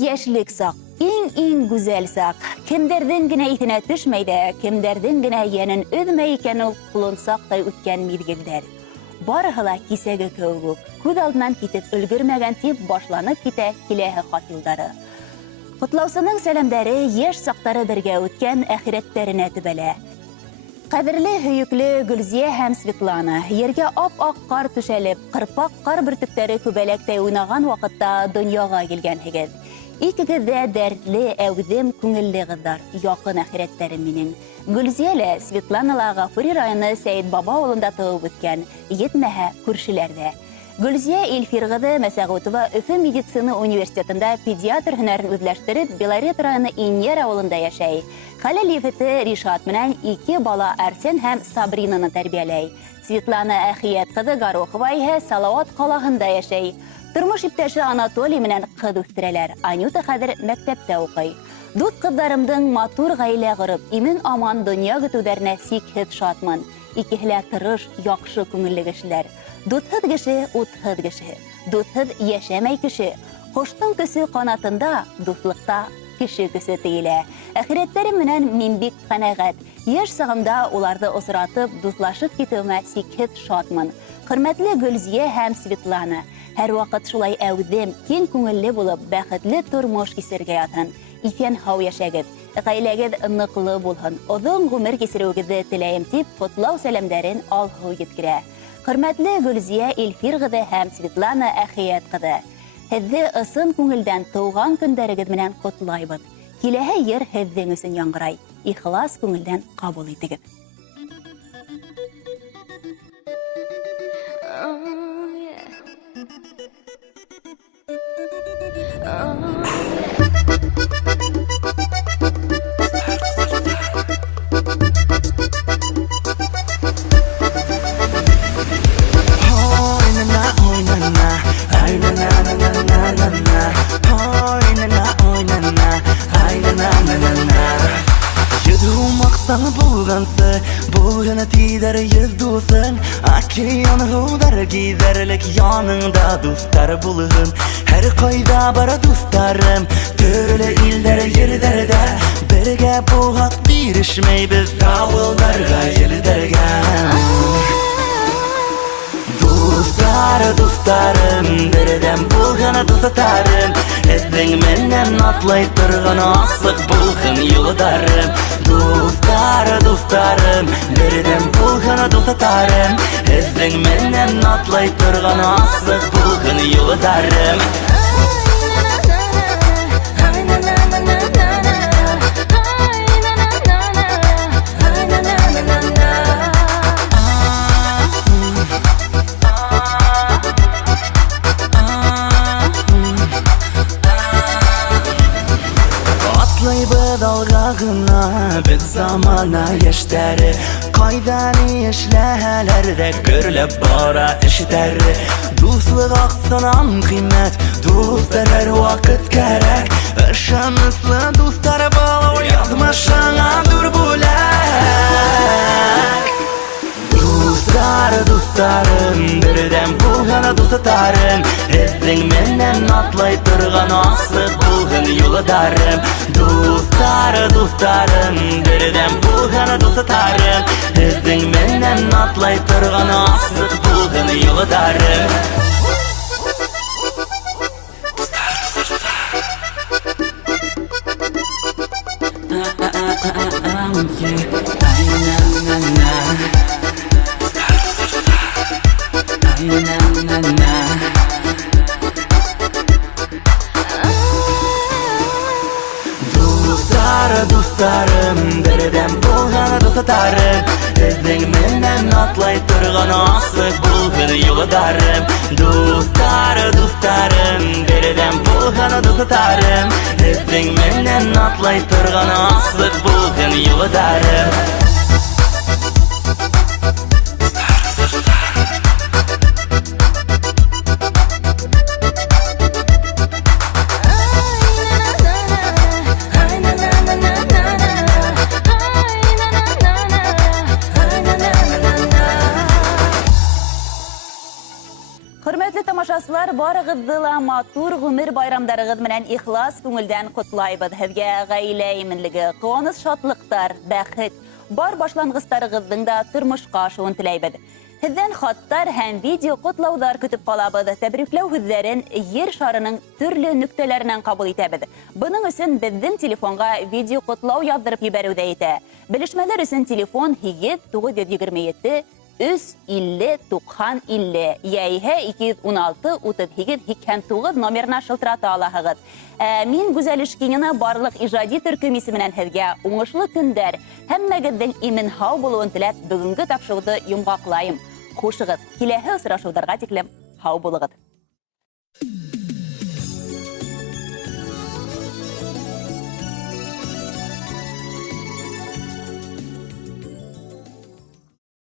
яшьлек сак, иң güzel сак. Кемдерден генә итенә төшмәйдә, кемдерден генә янын өҙмәй икән ул ҡулын саҡтай үткән миҙгелдәр. Барыһы кисәге кеүек, күҙ алдынан китеп өлгөрмәгән тип башланып китә киләһе хат юлдары. Ҡотлаусының сәләмдәре йәш саҡтары бергә үткән әхирәттәренә төбәлә. Ҡәҙерле һөйөклө Гөлзия һәм Светлана, ергә ап-аҡ ҡар түшәлеп, ҡырпаҡ ҡар бөртөктәре күбәләктәй уйнаған ваҡытта донъяға килгәнһегеҙ. Икегеҙ дә дәртле, әүҙем, күңелле ҡыҙҙар, яҡын әхирәттәрем минең. Гөлзия лә, Светлана ла Ғафури районы Сәйет Баба ауылында тыуып үткән, етмәһә күршеләрҙә. Гөлзия Илфир ҡыҙы Мәсәғүтова Өфө медицина университетында педиатр һөнәрен үҙләштереп, Белорет районы Инйәр ауылында йәшәй. Хәләл ефете Ришат менән 2 бала Арсен һәм Сабринаны тәрбиәләй. Светлана Әхиәт ҡыҙы Горохова иһә Салауат ҡалаһында йәшәй. Тормош иптәше Анатолий менән ҡыҙ үҫтерәләр. Анюта хәҙер мәктәптә уҡый. Дуҫ ҡыҙҙарымдың матур ғаилә ҡороп, имен-аман донъя көтөүҙәренә сикһеҙ шатмын. Икеһе лә тырыш, яҡшы күңелле кешеләр. Дуҫһыҙ кеше, утһыҙ кеше. Дуҫһыҙ йәшәмәй кеше. Ҡоштоң көсө ҡанатында, дуҫлыҡта кеше көсө тейелә. Әхирәттәрем менән мин бик ҡәнәғәт. Йәш сағымда уларҙы осратып, дуҫлашып китеүемә сикһеҙ шатмын. Хөрмәтле Гөлзия һәм Светлана, һәр ваҡыт шулай әүҙем, киң күңелле булып, бәхетле тормош кисергә ятһын. Иҫән һау йәшәгеҙ, ғаиләгеҙ ныҡлы булһын, оҙон ғүмер кисереүегеҙҙе теләйем тип, ҡотлау сәләмдәрен Алһыу еткерә. Хөрмәтле Гөлзия Илфир ҡыҙы һәм Светлана Әхиәт ҡыҙы, һеҙҙе ысын күңелдән тыуған көндәрегеҙ менән ҡотлайбыҙ. Киләһе йыр һеҙҙең өсөн яңғырай. Ихлас күңелдән ҡабул итегеҙ. Bulgana tider yüz dusun Akiyan hudar giderlik yanında dostlar bulun Her kayda bara dostlarım Türlü iller yerlerde Berge bu hak birişmey biz davullarga yerlerge Dostlarım birden bulgana dostatarım Ezdin menden atlay turgan asık bulgın yoldarım Dostlarım birden bulgana dostatarım Ezdin menden atlay turgan asık bulgın yoldarım Biz zamana yaşları Qaydan işləhəlerde görülüb bara işləri Dostluq axsanan qiymet Dostlar her vakit gerek Işanıslı dostlar bağlı Yazmaşana dur bulak Dostlarım birden bulgana dostatarım Ezdin menden atlay turgan asık bulgın yoldarım Dostlarım birden bulgana dostatarım Ezdin menden atlay turgan asık bulgın yoldarım Dostlarım birden bulgana dostatarım Ezdin menden atlay turgan asık bulgın yoldarım Dostlarım birden bulgana dostatarım Ezdin menden atlay turgan asık bulgın yoldarım Hörmətli tamaşaçılar, barığı Барыгызды ла матур гомер байрамдарыгыз менән ихлас күңелдән котлайбыз. Һезгә гаилә именлеге, куаныч, шатлыктар, бәхет, бар башлангычларыгыздың да тормышка ашуын теләйбез. Һездән хаттар һәм видео котлаулар көтеп калабыз. Тәбрикләү һүзләрен Ер шарының төрле нөктәләреннән кабул итәбез. Буның өчен безнең телефонга видео котлау яздырып җибәрү дә итә. Белешмәләр өчен телефон 927 350-90-50 яйһә 216-38-89 номерына шылтырата алаһығыз. Мин Гүзәл Ишкинина барлык ижади төркем исеменән һеҙгә уңышлы көндәр, һәммәгеҙҙең имен-һау булыуын теләп, бөгөнгө тапшыуҙы йомғаҡлайым. Хушығыҙ, киләһе осрашыуҙарға тиклем һау булығыҙ.